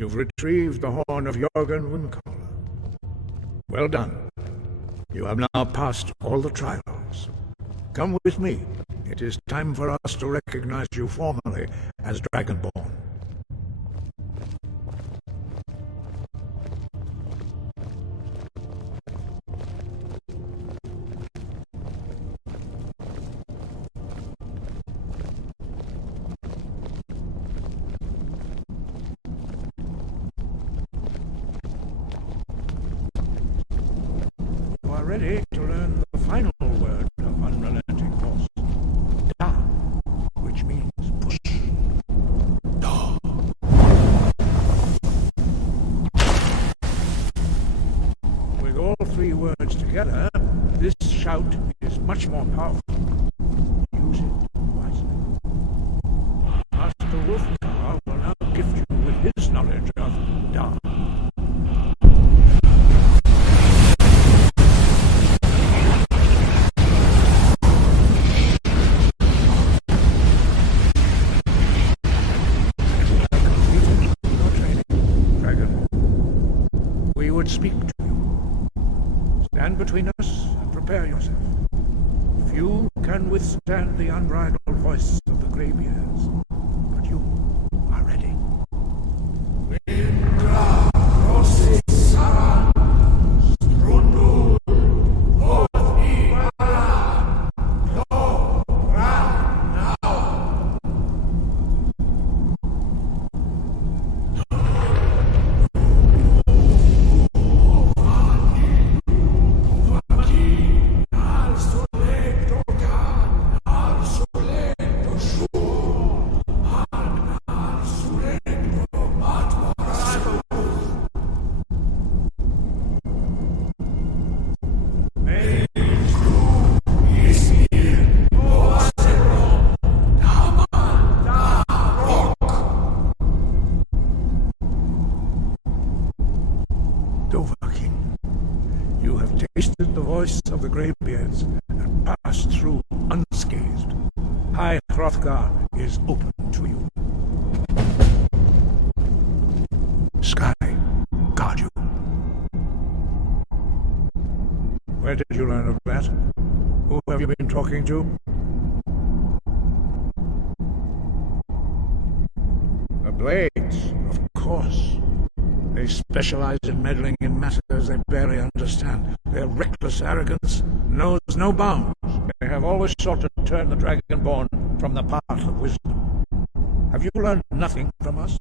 You've retrieved the horn of Jorgen Windcaller. Well done. You have now passed all the trials. Come with me. It is time for us to recognize you formally as Dragonborn. Ready to learn the final word of unrelenting force. Da, which means push. Da. With all three words together, this shout is much more powerful. Use it wisely. Master Wolfgar will now gift you with his knowledge of Da. Speak to you. Stand between us and prepare yourself. Few can withstand the unbridled voice of the Greybeards, but you are ready. Voice of the Greybeards and passed through unscathed. High Hrothgar is open to you. Sky, guard you. Where did you learn of that? Who have you been talking to? The Blades, of course. They specialize in meddling in matters they barely understand. Their reckless arrogance knows no bounds. They have always sought to turn the Dragonborn from the path of wisdom. Have you learned nothing from us?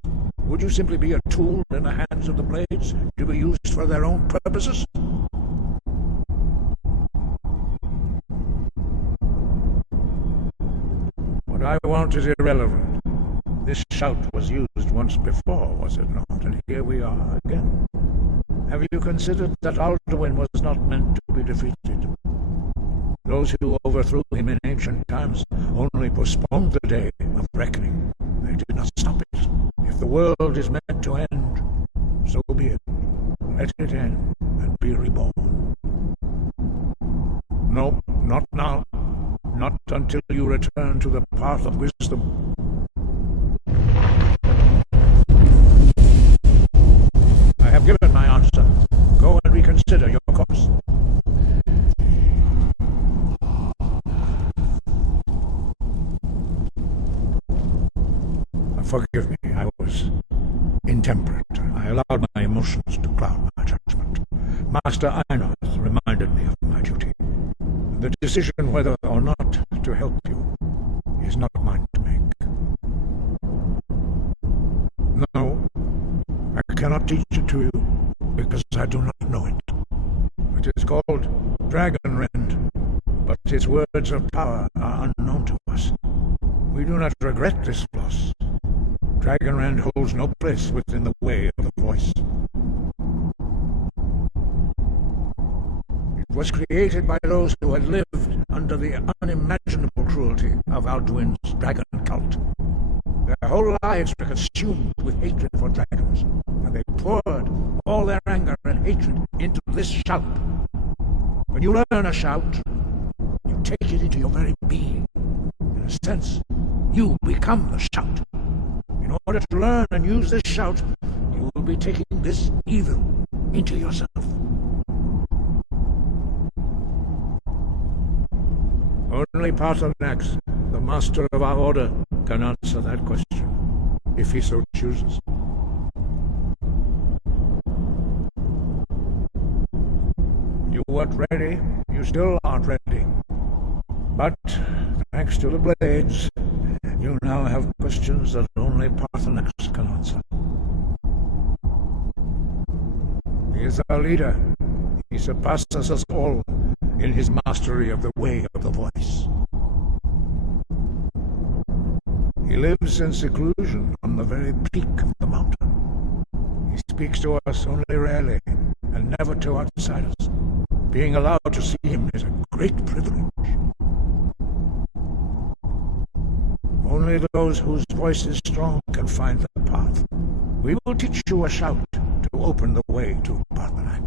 Would you simply be a tool in the hands of the Blades to be used for their own purposes? What I want is irrelevant. This shout was used once before, was it not? And here we are again. Have you considered that Alduin was not meant to be defeated? Those who overthrew him in ancient times only postponed the day of reckoning. They did not stop it. If the world is meant to end, so be it. Let it end and be reborn. No, not now. Not until you return to the path of wisdom. I have given my answer. Go and reconsider your course. Forgive me, I was intemperate. I allowed my emotions to cloud my judgment. Master Einar reminded me of my duty. The decision whether or not to help you is not mine to make. No, I cannot teach it to you, because I do not know it. It is called Dragonrend, but its words of power are unknown to us. We do not regret this loss. Dragonrend holds no place within the way of the voice. It was created by those who had lived under the unimaginable cruelty of Alduin's dragon cult. Their whole lives were consumed with hatred for dragons, and they poured all their anger and hatred into this shout. When you learn a shout, you take it into your very being. In a sense, you become the shout. In order to learn and use this shout, you will be taking this evil into yourself. Only Pt.10, the master of our order, can answer that question, if he so chooses. You weren't ready. You still aren't ready. But, thanks to the blades, you now have questions that only Pt.10 can answer. He is our leader. He surpasses us all in his mastery of the way of the voice. He lives in seclusion on the very peak of the mountain. He speaks to us only rarely, and never to outsiders. Being allowed to see him is a great privilege. Only those whose voice is strong can find the path. We will teach you a shout to open the way to Pt.10.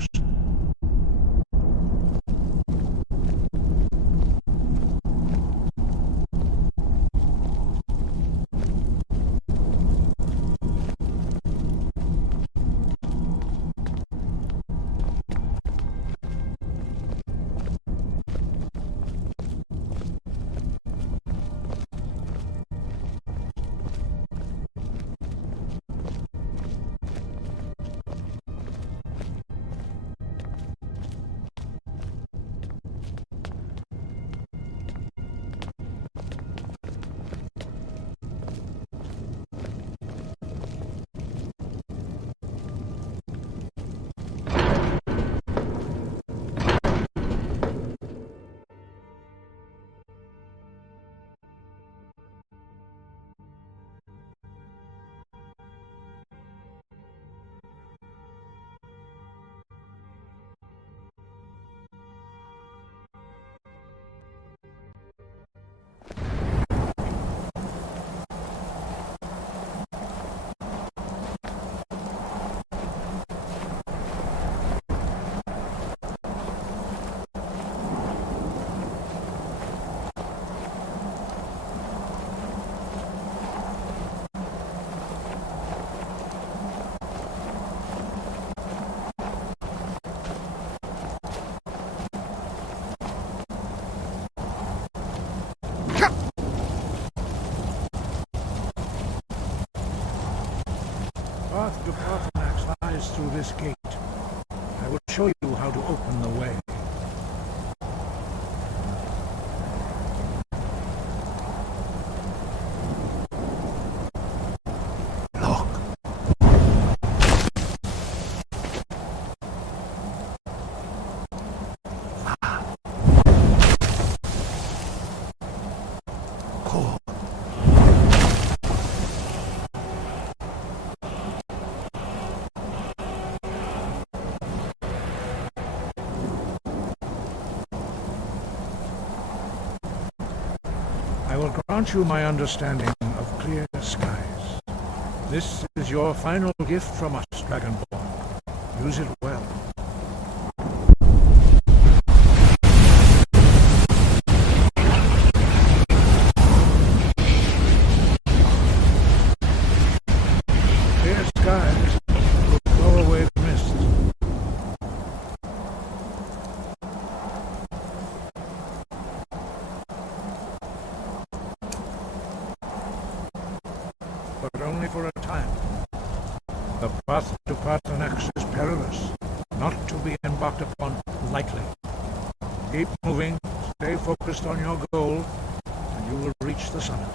Path to Pt.10 lies through this gate. I will show you how to open the way. Look. Cool. I will grant you my understanding of clear skies. This is your final gift from us, Dragonborn. Use it well. Clear skies will blow away the mist. But only for a time. The path to Pt.10 is perilous, not to be embarked upon lightly. Keep moving, stay focused on your goal, and you will reach the summit.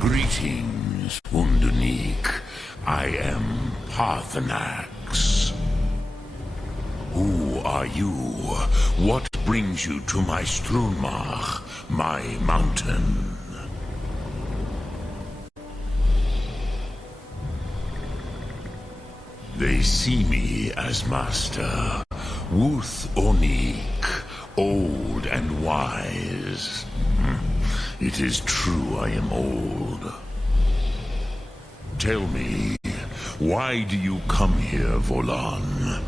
Greetings, Undunique. I am Parthenax. Who are you? What brings you to my Strunmach, my mountain? They see me as master, Wuth Onik, old and wise. It is true I am old. Tell me, why do you come here, Volan?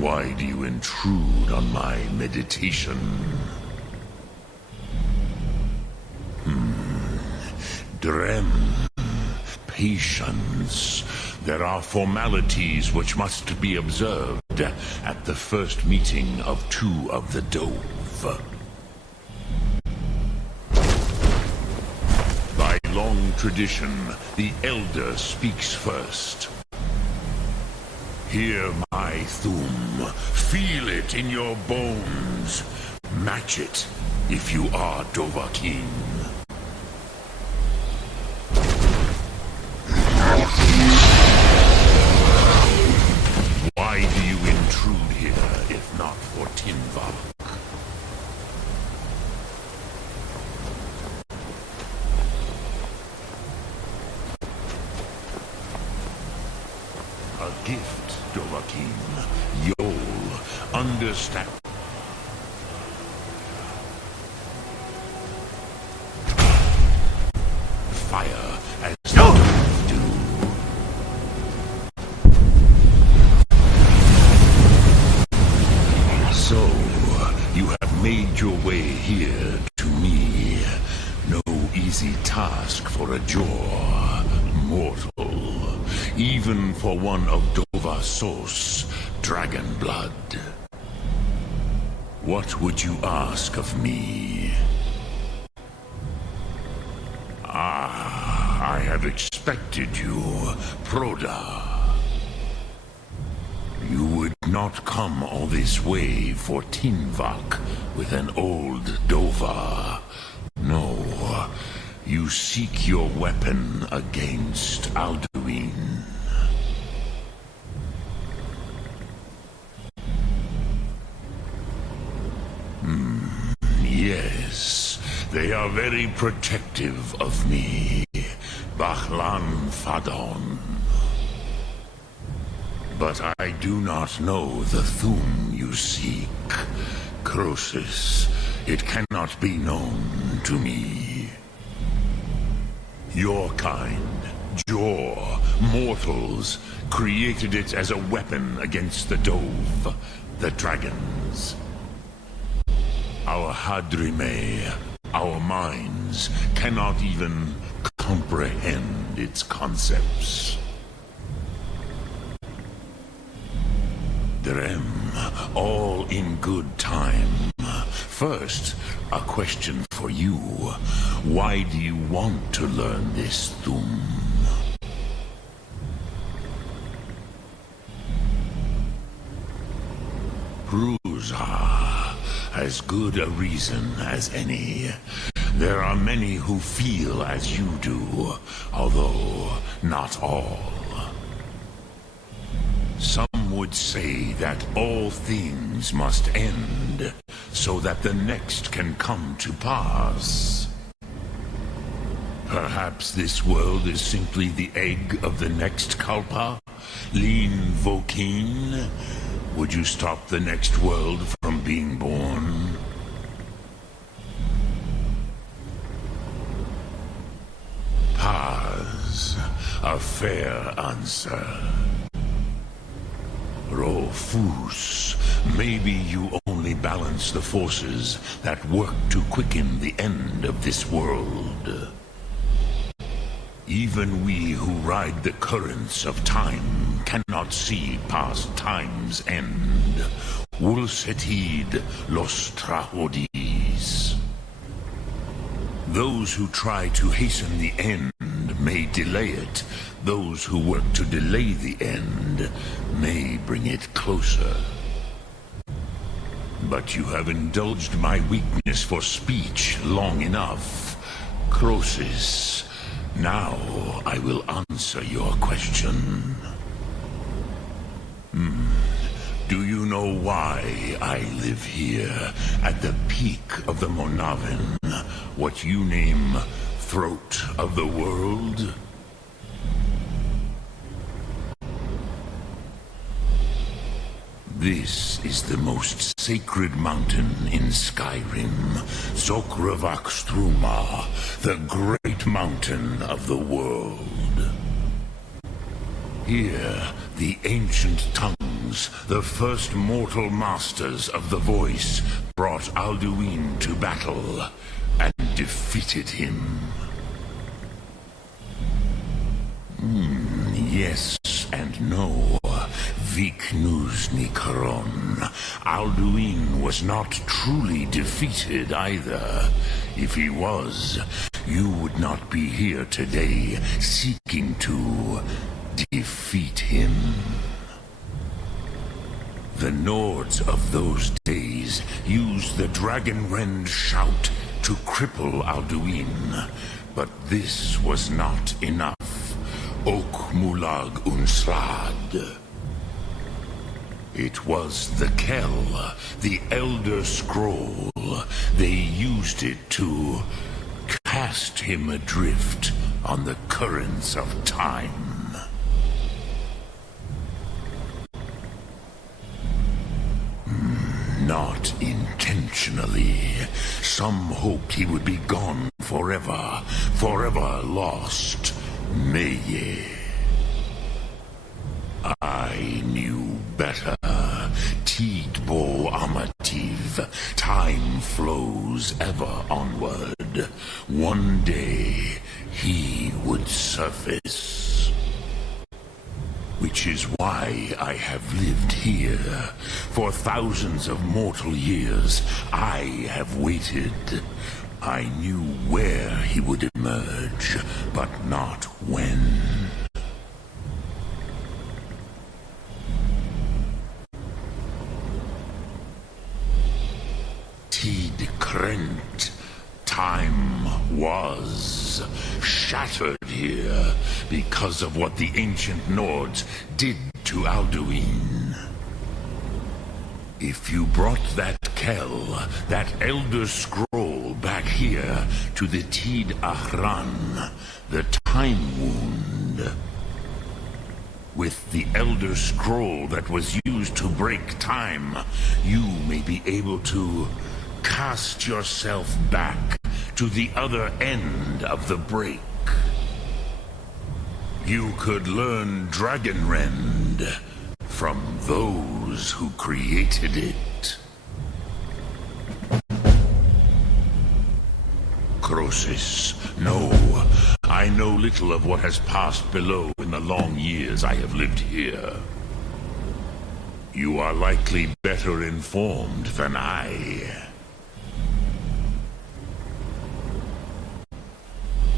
Why do you intrude on my meditation? Drem. Patience. There are formalities which must be observed at the first meeting of two of the Dove. By long tradition, the Elder speaks first. Hear my thum. Feel it in your bones. Match it if you are Dovahkiin. Why do you intrude here, if not for Tinvak? A gift, Dovahkiin. You'll understand. fire as I do. So, you have made your way here to me. No easy task for a jaw mortal, even for one of Dovasos, dragon blood. What would you ask of me? I have expected you, Proda. You would not come all this way for Tinvak with an old Dova. No, you seek your weapon against Alduin. Yes, they are very protective of me, Bahlan Fadon. But I do not know the Thum you seek. Croesus, it cannot be known to me. Your kind, Jor, mortals, created it as a weapon against the Dove, the dragons. Our Hadrime, our minds, cannot even comprehend its concepts. Drem, all in good time. First, a question for you. Why do you want to learn this Thum? Prusa, as good a reason as any. There are many who feel as you do, although not all. Some would say that all things must end, so that the next can come to pass. Perhaps this world is simply the egg of the next Kalpa? Lean Vokeen? Would you stop the next world from being born? Paz, a fair answer. Rofus, maybe you only balance the forces that work to quicken the end of this world. Even we who ride the currents of time cannot see past time's end. Wulsetid los Trahodis. Those who try to hasten the end may delay it. Those who work to delay the end may bring it closer. But you have indulged my weakness for speech long enough. Croesus, now I will answer your question. Do you know why I live here, at the peak of the Monavin, what you name throat of the world? This is the most sacred mountain in Skyrim, Zokravakstruma, the great mountain of the world. Here, the ancient tongues, the first mortal masters of the voice, brought Alduin to battle and defeated him. Yes and no. Viknus Nikaron. Alduin was not truly defeated either. If he was, you would not be here today seeking to defeat him. The Nords of those days used the Dragonrend shout to cripple Alduin, but this was not enough. Ok Mulag Unslad. It was the Kell, the Elder Scroll. They used it to cast him adrift on the currents of time. Not intentionally. Some hoped he would be gone forever, forever lost, Mage. I knew better. Tidbo Amativ, time flows ever onward. One day, he would surface. Which is why I have lived here. For thousands of mortal years, I have waited. I knew where he would emerge, but not when. Tid-krent. Time was shattered here because of what the ancient Nords did to Alduin. If you brought that Kell, that Elder Scroll back here to the Tid Ahran, the Time Wound, with the Elder Scroll that was used to break time, you may be able to cast yourself back to the other end of the break. You could learn Dragonrend from those who created it. Crosis, no. I know little of what has passed below in the long years I have lived here. You are likely better informed than I.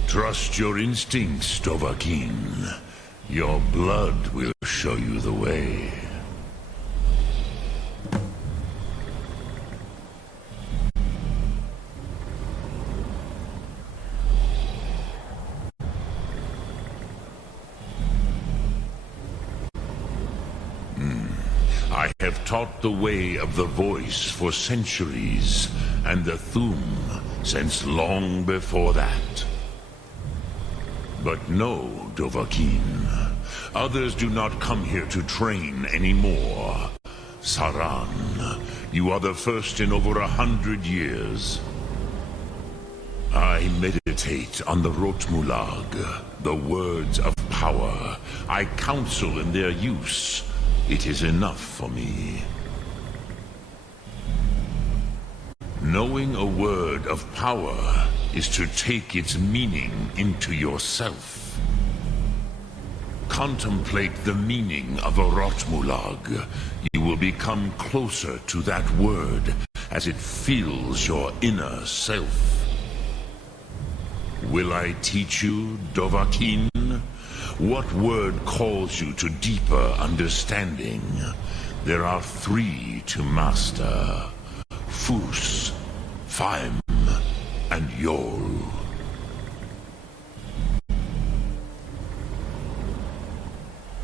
Trust your instincts, Dovahkiin. Your blood will show you the way. I have taught the way of the voice for centuries, and the Thum since long before that. But no, Dovahkiin. Others do not come here to train anymore. Saran, you are the first in over 100 years. I meditate on the Rotmulag, the words of power. I counsel in their use. It is enough for me. Knowing a word of power is to take its meaning into yourself. Contemplate the meaning of a Rotmulag. You will become closer to that word as it fills your inner self. Will I teach you, Dovahkiin? What word calls you to deeper understanding? There are 3 to master. Fus, Faim, and Yol.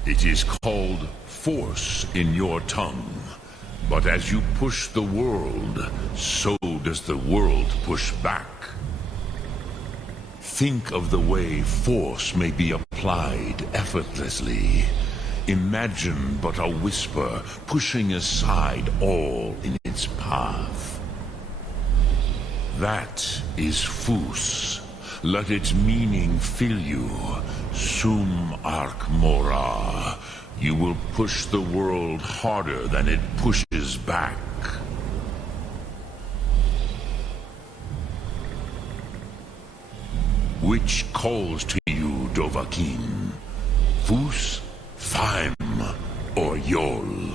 It is called force in your tongue. But as you push the world, so does the world push back. Think of the way force may be applied effortlessly. Imagine but a whisper pushing aside all in its path. That is Fus. Let its meaning fill you. Sum Ark Mora. You will push the world harder than it pushes back. Which calls to you, Dovahkiin? Fus, Faim, or Yol?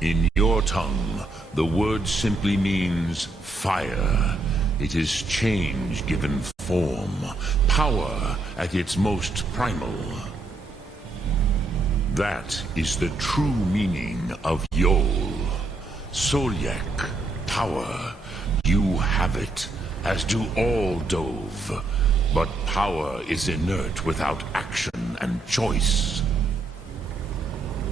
In your tongue, the word simply means fire. It is change given form, power at its most primal. That is the true meaning of Yol. Solyek, power. You have it, as do all Dove. But power is inert without action and choice.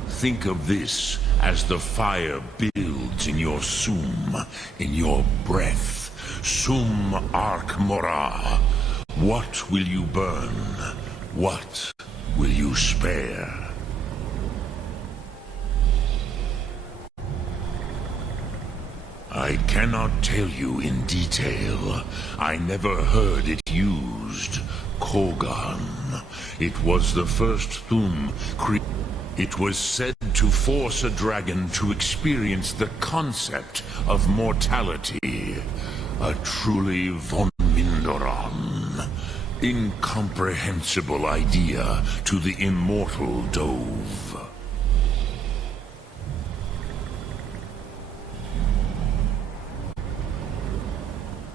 Think of this as the fire builds in your Sum, in your breath. Sum Ark Mora. What will you burn? What will you spare? I cannot tell you in detail. I never heard it used. Kogan. It was the first Thum. It was said to force a dragon to experience the concept of mortality. A truly von Mindoran. Incomprehensible idea to the immortal Dove.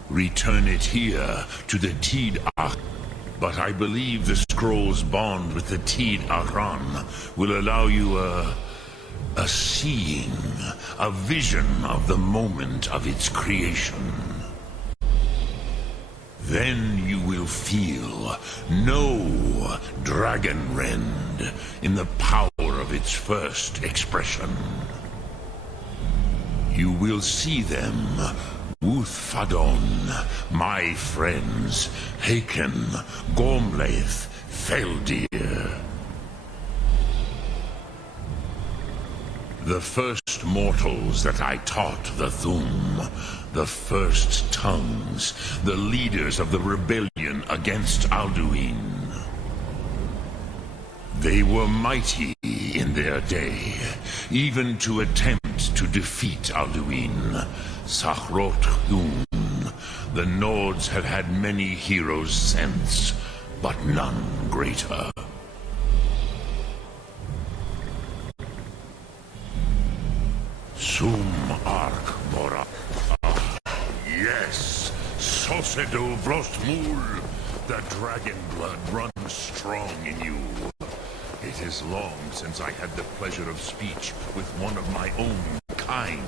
Return it here to the Tid Ach. But I believe the scroll's bond with the Tid Aran will allow you a seeing, a vision of the moment of its creation. Then you will feel, know Dragonrend in the power of its first expression. You will see them, Uthfadon, my friends, Haken, Gormlaith, Feldir. The first mortals that I taught the Thum, the first tongues, the leaders of the rebellion against Alduin. They were mighty in their day, even to attempt to defeat Alduin. Sakhrot Thun. The Nords have had many heroes since, but none greater. Sum Ark Mora. Yes, Sosedo Vrostmul. The dragon blood runs strong in you. It is long since I had the pleasure of speech with one of my own kind.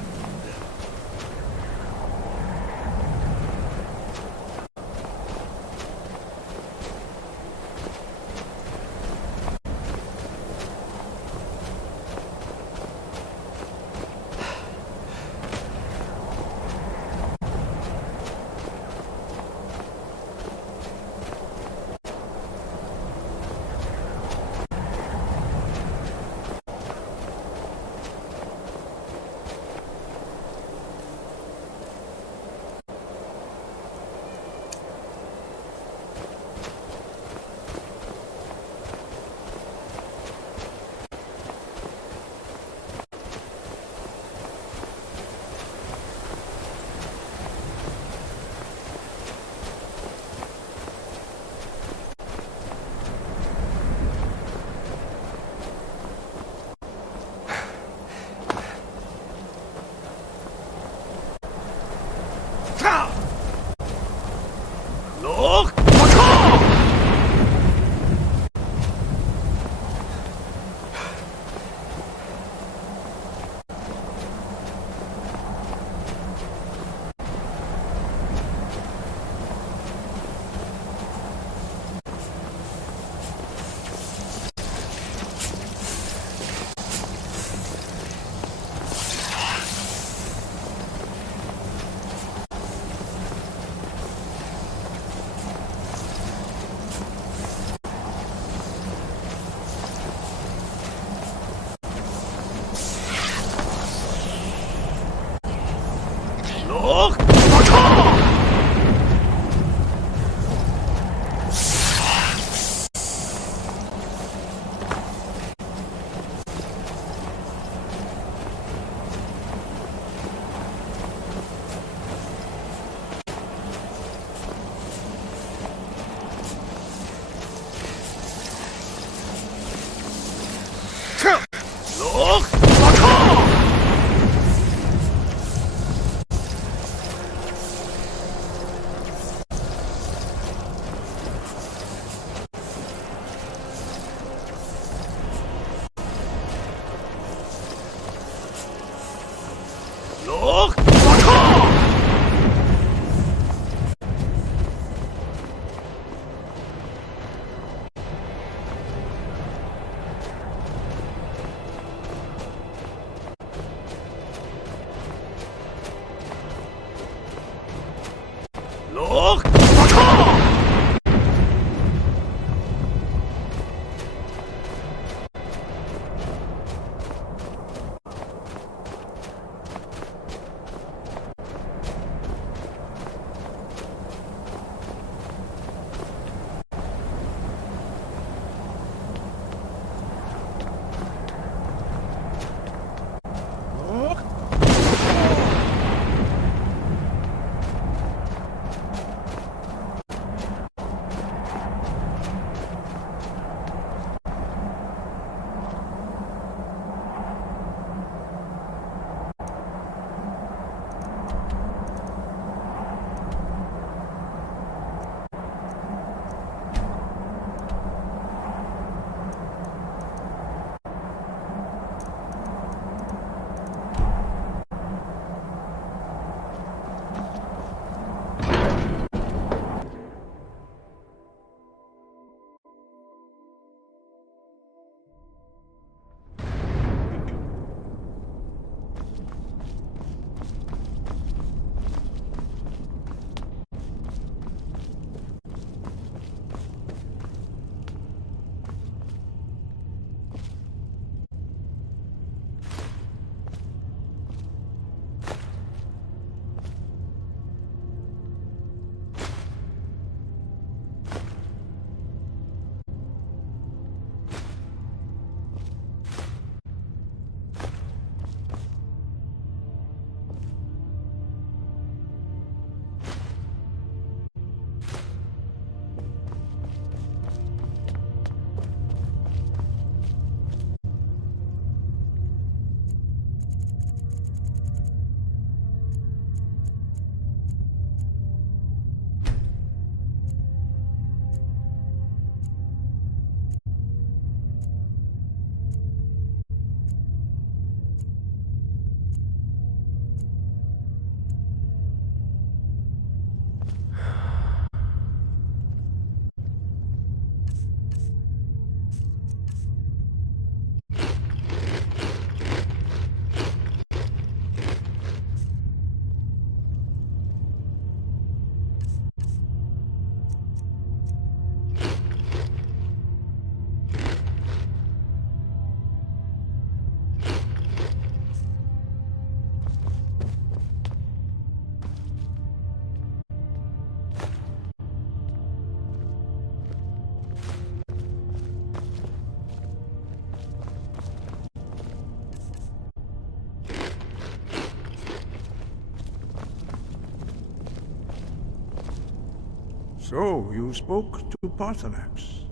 So, you spoke to Paarthurnax.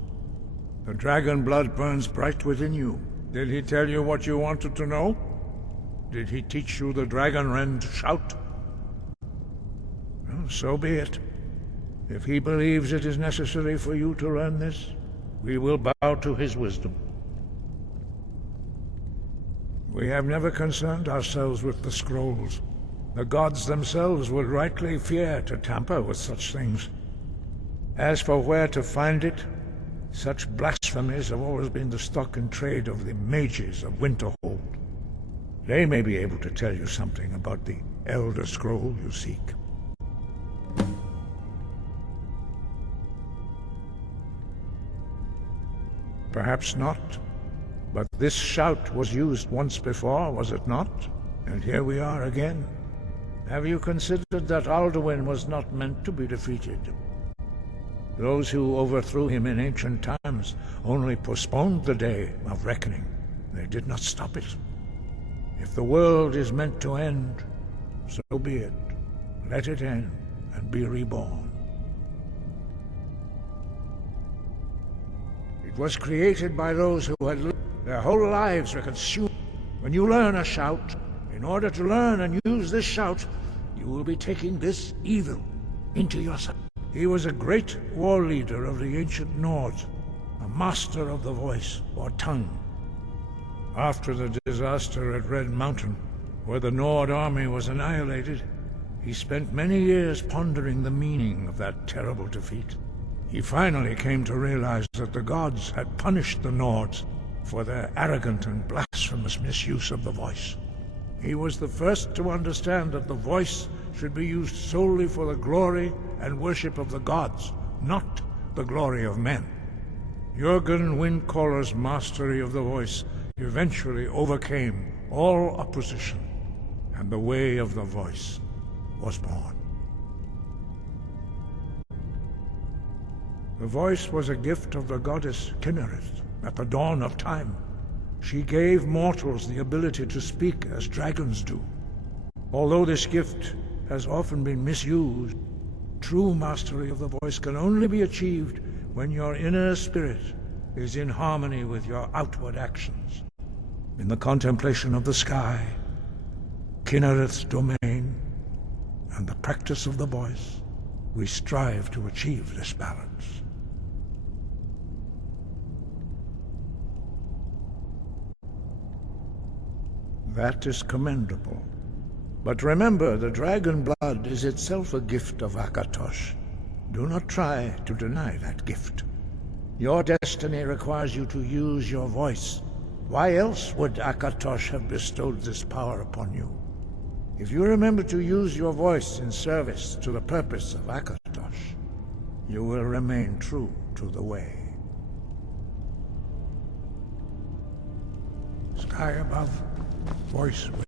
The dragon blood burns bright within you. Did he tell you what you wanted to know? Did he teach you the dragon rend shout? Well, so be it. If he believes it is necessary for you to learn this, we will bow to his wisdom. We have never concerned ourselves with the scrolls. The gods themselves would rightly fear to tamper with such things. As for where to find it, such blasphemies have always been the stock and trade of the mages of Winterhold. They may be able to tell you something about the Elder Scroll you seek. Perhaps not. But this shout was used once before, was it not? And here we are again. Have you considered that Alduin was not meant to be defeated? Those who overthrew him in ancient times only postponed the day of reckoning. They did not stop it. If the world is meant to end, so be it. Let it end and be reborn. It was created by those who had lived. Their whole lives were consumed. When you learn a shout, in order to learn and use this shout, you will be taking this evil into yourself. He was a great war leader of the ancient Nords, a master of the voice, or tongue. After the disaster at Red Mountain, where the Nord army was annihilated, he spent many years pondering the meaning of that terrible defeat. He finally came to realize that the gods had punished the Nords for their arrogant and blasphemous misuse of the voice. He was the first to understand that the voice should be used solely for the glory and worship of the gods, not the glory of men. Jurgen Windcaller's mastery of the voice eventually overcame all opposition, and the way of the voice was born. The voice was a gift of the goddess Kinnereth at the dawn of time. She gave mortals the ability to speak as dragons do. Although this gift has often been misused, true mastery of the voice can only be achieved when your inner spirit is in harmony with your outward actions. In the contemplation of the sky, Kinnereth's domain, and the practice of the voice, we strive to achieve this balance. That is commendable. But remember, the dragon blood is itself a gift of Akatosh. Do not try to deny that gift. Your destiny requires you to use your voice. Why else would Akatosh have bestowed this power upon you? If you remember to use your voice in service to the purpose of Akatosh, you will remain true to the way. Sky above, voice within.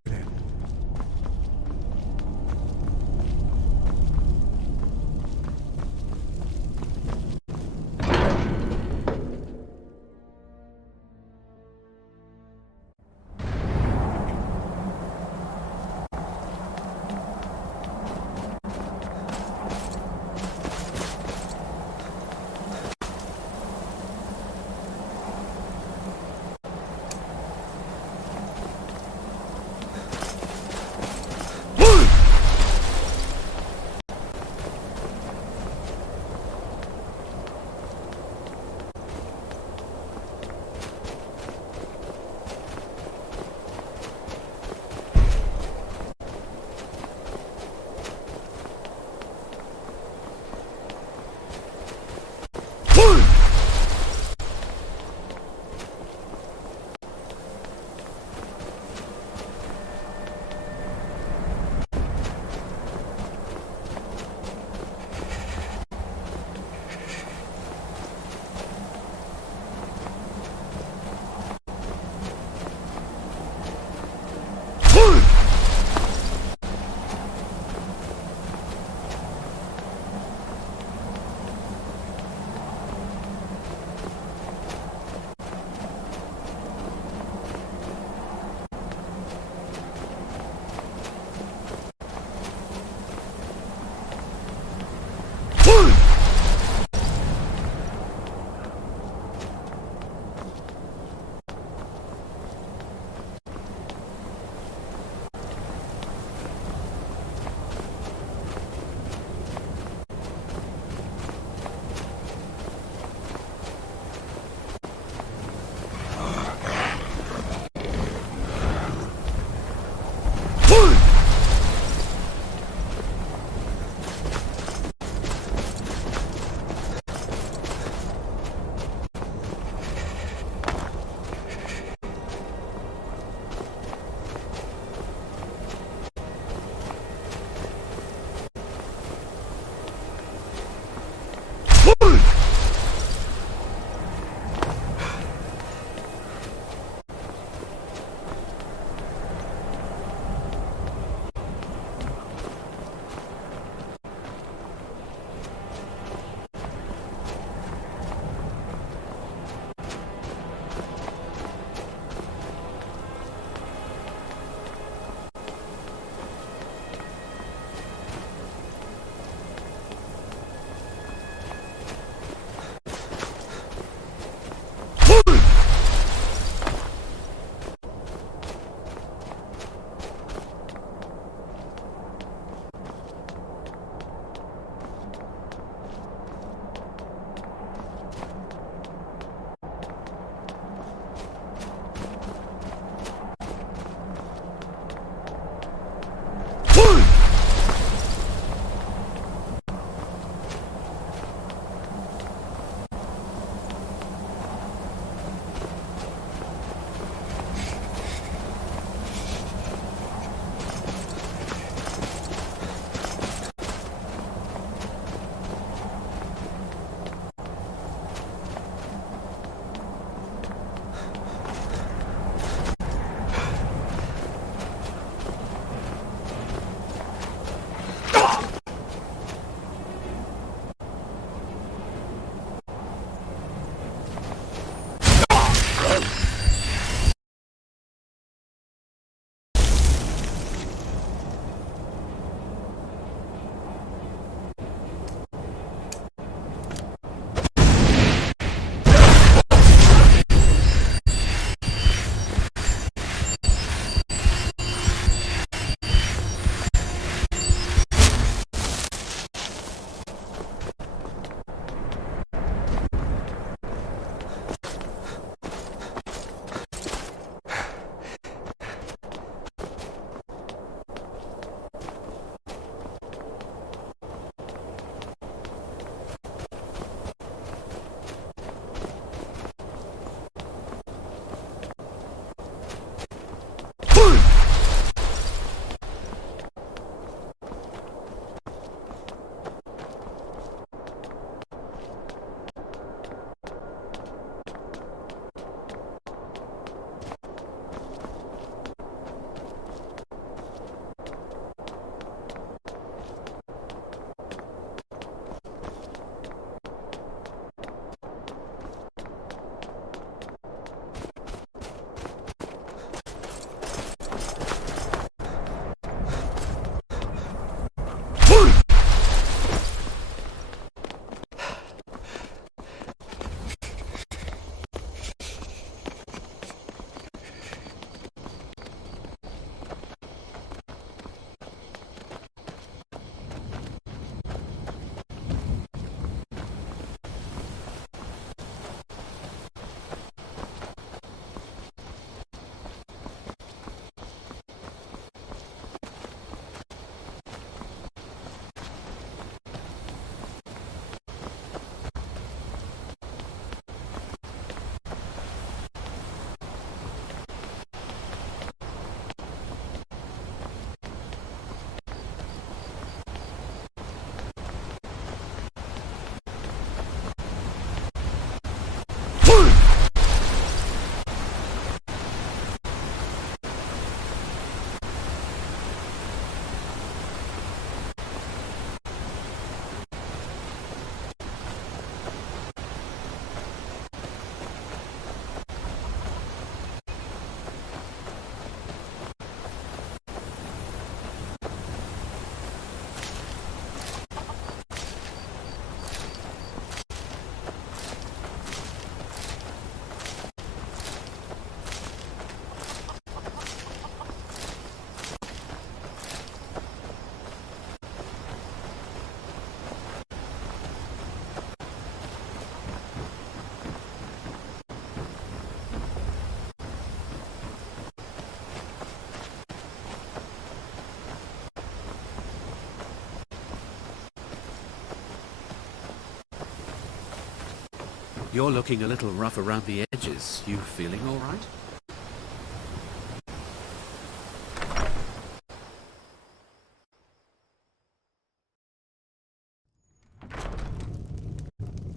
You're looking a little rough around the edges. You feeling all right?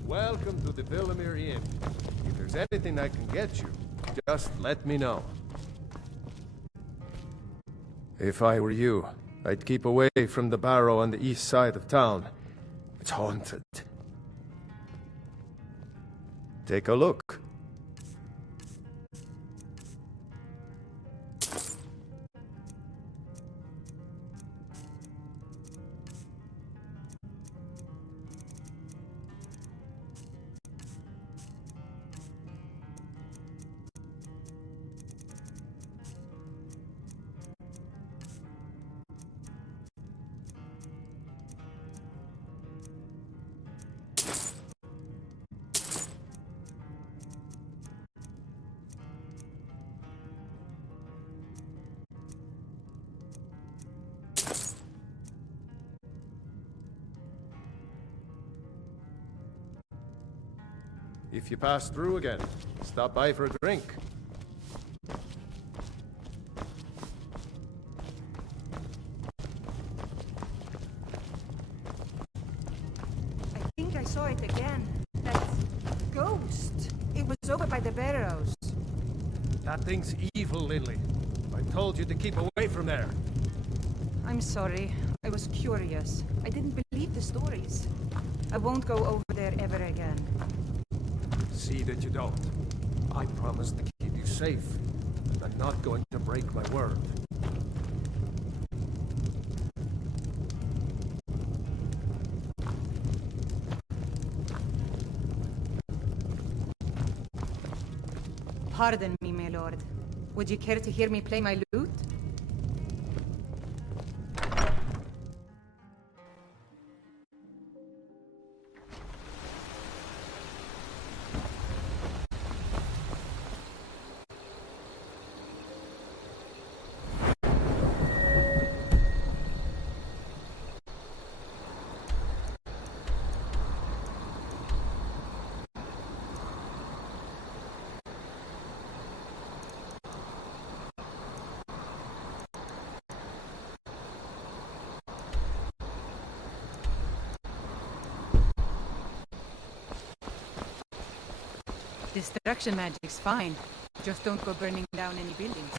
Welcome to the Villamere Inn. If there's anything I can get you, just let me know. If I were you, I'd keep away from the barrow on the east side of town. It's haunted. Take a look. If you pass through again, stop by for a drink. I think I saw it again. That ghost. It was over by the barrows. That thing's evil, Lily. I told you to keep away from there. I'm sorry. I was curious. I didn't believe the stories. I won't go over there ever again. See that you don't. I promise to keep you safe. I'm not going to break my word. Pardon me, my lord. Would you care to hear me play my lute? Destruction magic's fine. Just don't go burning down any buildings.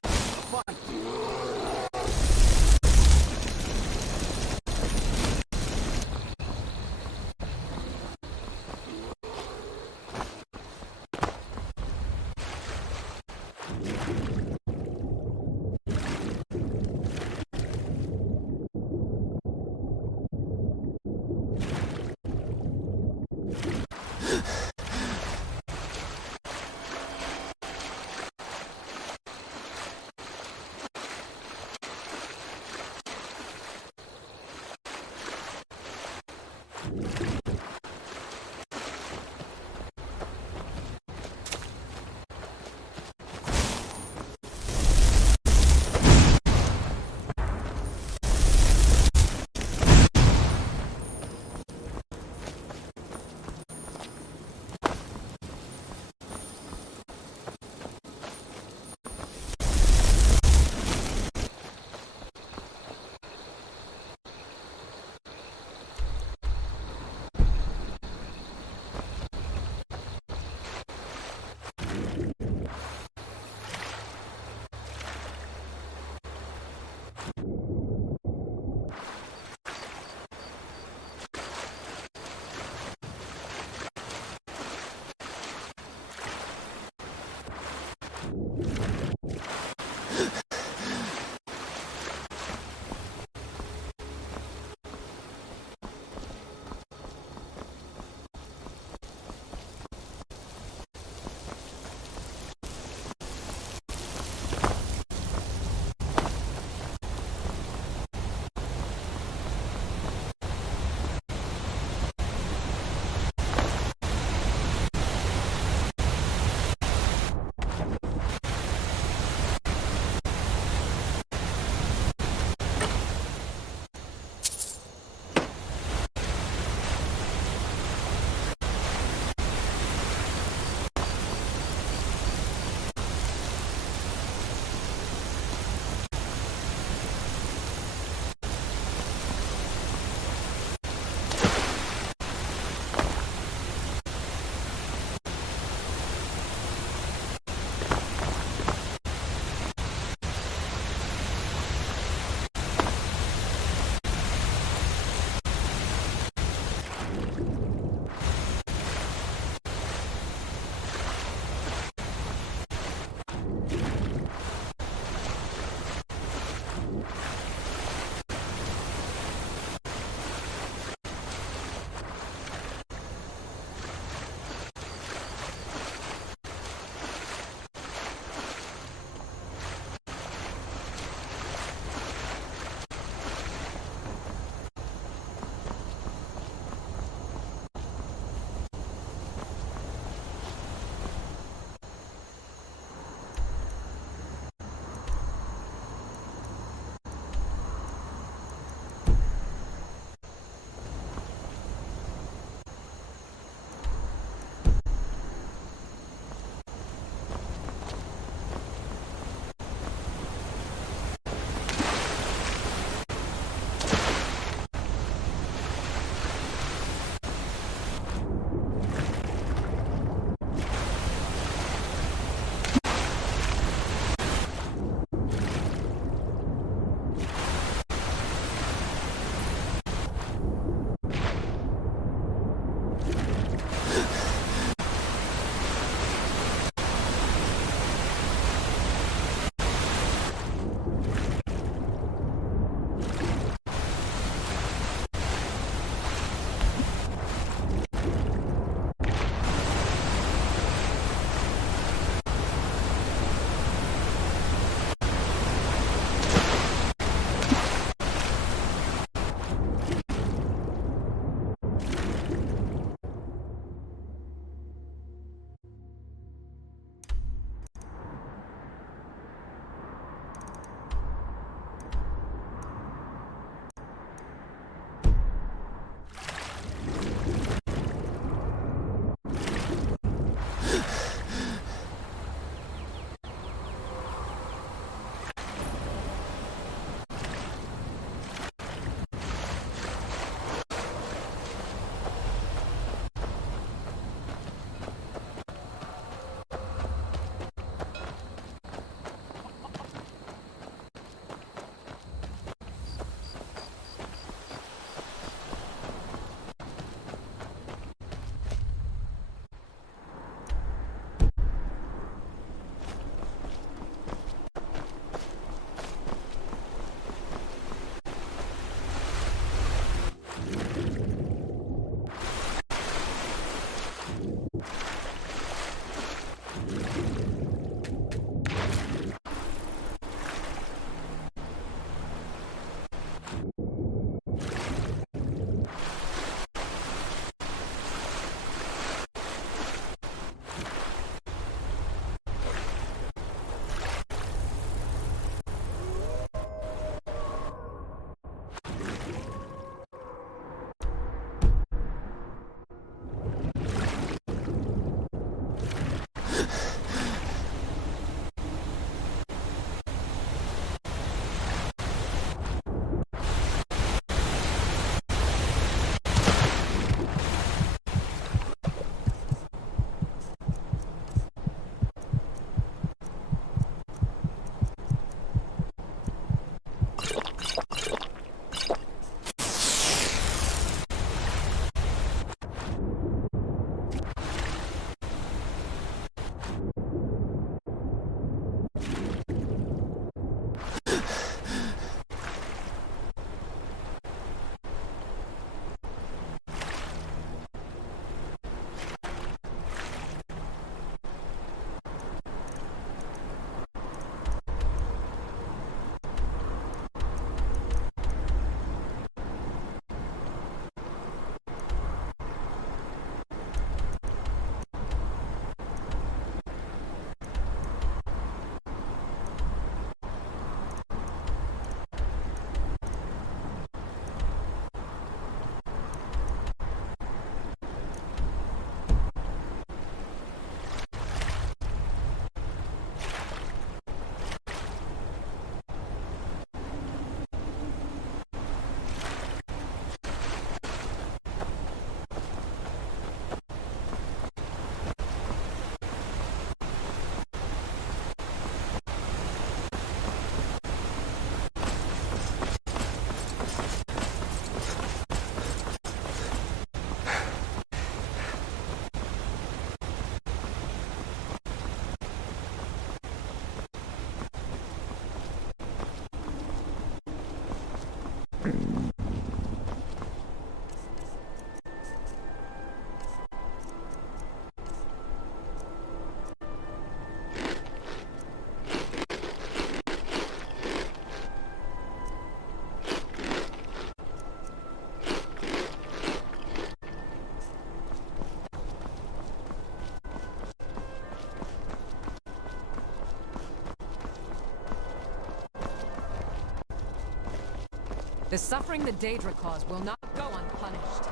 The suffering the Daedra cause will not go unpunished.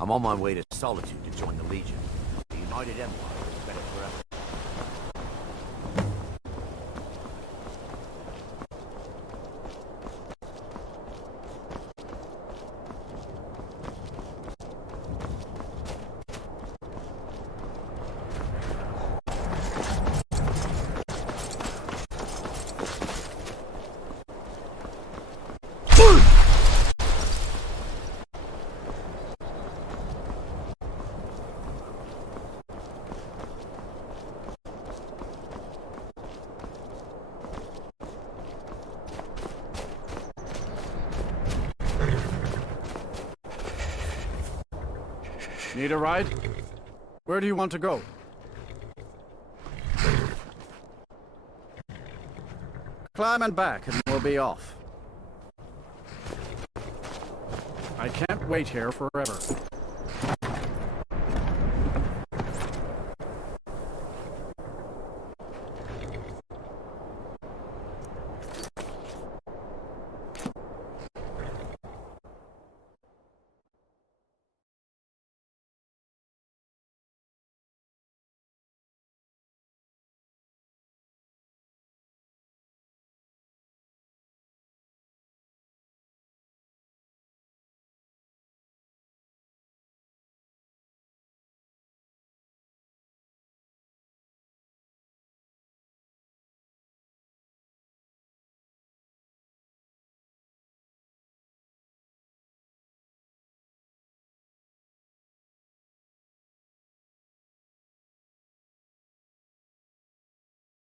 I'm on my way to Solitude to join the Legion. The United Empire is better forever. Need a ride? Where do you want to go? Climb and back and we'll be off. I can't wait here forever.